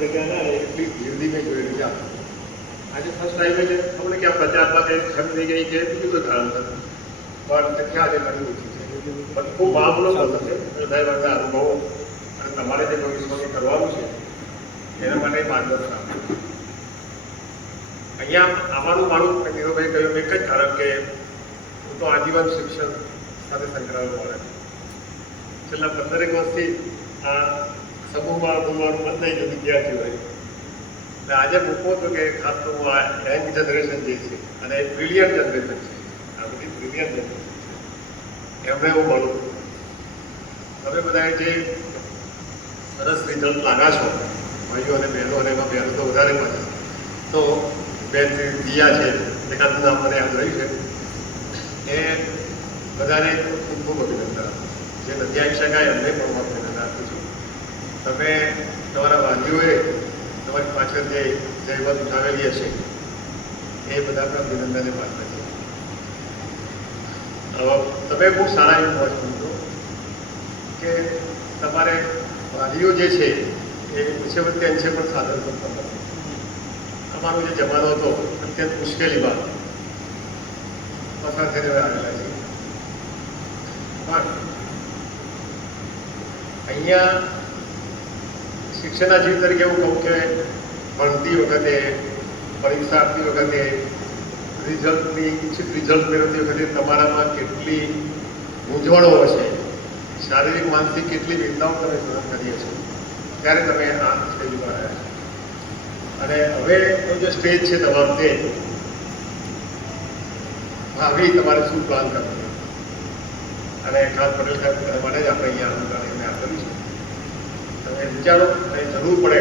જગ્યા ના એટલી ભીડથી મેં જોઈ છે. આજે ફર્સ્ટ ટાઈમે છે આપણે કે આ પ્રચારમાં કંઈ ખર્ચ થઈ ગઈ કે બીજું કોઈ કારણ નથી, પણ જગ્યા આજે ઘણી ઓછી છે. પણ ખૂબ મામલો બધો છે સાહેબ. આપણે અનુભવો અને તમારે જે ભવિષ્યમાં કરવાનું છે એના માટે માર્ગદર્શન આપ્યું. અહીંયા મારું નીરુભાઈ કહ્યું એક જ કારણ કે હું તો આજીવન શિક્ષણ સાથે સંકળાયેલો મળે છેલ્લા 15 વર્ષથી આ સમૂહમાં બોલવાનું બંધ થઈ ગયું વિદ્યાર્થીઓ હોય. એટલે આજે મૂકવો તો કે ખાસ તો હું આ યંગ જનરેશન જે છે અને બ્રિલિયન્ટ જનરેશન છે, આ બધી બ્રિલિયન્ટ જનરેશન છે, એમણે હું મળું. તમે બધાએ જે સરસ રિઝલ્ટ લાગા છો ભાઈઓ અને બહેનો, અને એમાં બહેનો તો વધારે મળે, તો બેન દિયા છે, એકાદનું નામ મને યાદ રહ્યું છે, એ બધાને ખૂબ ખૂબ અભિનંદન આપું. જે નથી આવી શકાય એમને પણ હું અભિનંદન આપું છું. તમે તમારા વાલીઓએ તમારી પાછળ જે જહેમત ઉઠાવેલી હશે એ બધા પણ અભિનંદનને પાત્ર છે. તમે બહુ સારા એવું પહોંચ સમજો કે તમારે વાલીઓ જે છે એ ઉચ્ચવત્તિ અંશે પણ સાધન કરતા નથી. તમારો જે જમાનો હતો અત્યંત મુશ્કેલીમાં પસાર કરીને આવેલા છે, પણ અહીંયા શિક્ષણના જીવ તરીકે એવું કહું કે ભણતી વખતે, પરીક્ષા આપતી વખતે, ઇચ્છિત રિઝલ્ટ મેળવતી વખતે તમારામાં કેટલી મૂંઝવણો હશે, શારીરિક માનસિક કેટલી વેદનાઓ તમે સહન કરી હશે, ત્યારે તમે આ સ્ટેજ ઉપર આવ્યા છો. અને હવેનો જે સ્ટેજ છે તમારું, તે ભાવિ તમારે શું પ્લાન કરવું, અને ખાસ પટેલ સાહેબ માટે જ આપણે અહીંયા આમંત્રણ એમને આપેલું છે. તમે વિચારો, અને જરૂર પડે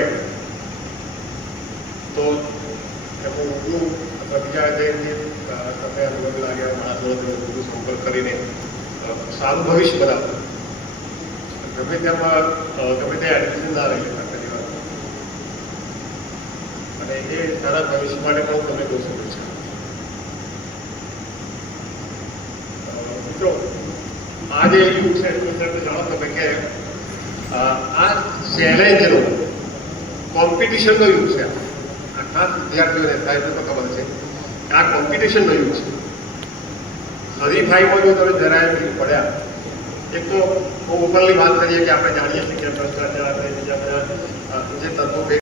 તો એનું ઊંડું અથવા બીજા જે તમને અનુભવ લાગ્યા માણસો બધું સંપર્ક કરીને સારું ભવિષ્ય બનાવો. ગમે ત્યાં એડમિશન ના રહી લેતા પહેલી વાર, અને એ સારા ભવિષ્ય માટે પણ તમે બહુ શુભેચ્છા. મિત્રો, આ જે યુગ છે જાણો તમે કે આ ચેલેન્જનો, કોમ્પિટિશનનો યુગ છે. આ ખાસ વિદ્યાર્થીઓને સાહેબને તો ખબર છે કે આ કોમ્પિટિશનનો યુગ છે. હરીફાઈમાં જો તમે જરાય પડ્યા, એક તો બહુ ઓપનલી વાત કરીએ કે આપણે જાણીએ છીએ કે ભ્રષ્ટાચાર અને બીજા બધા જે તત્વો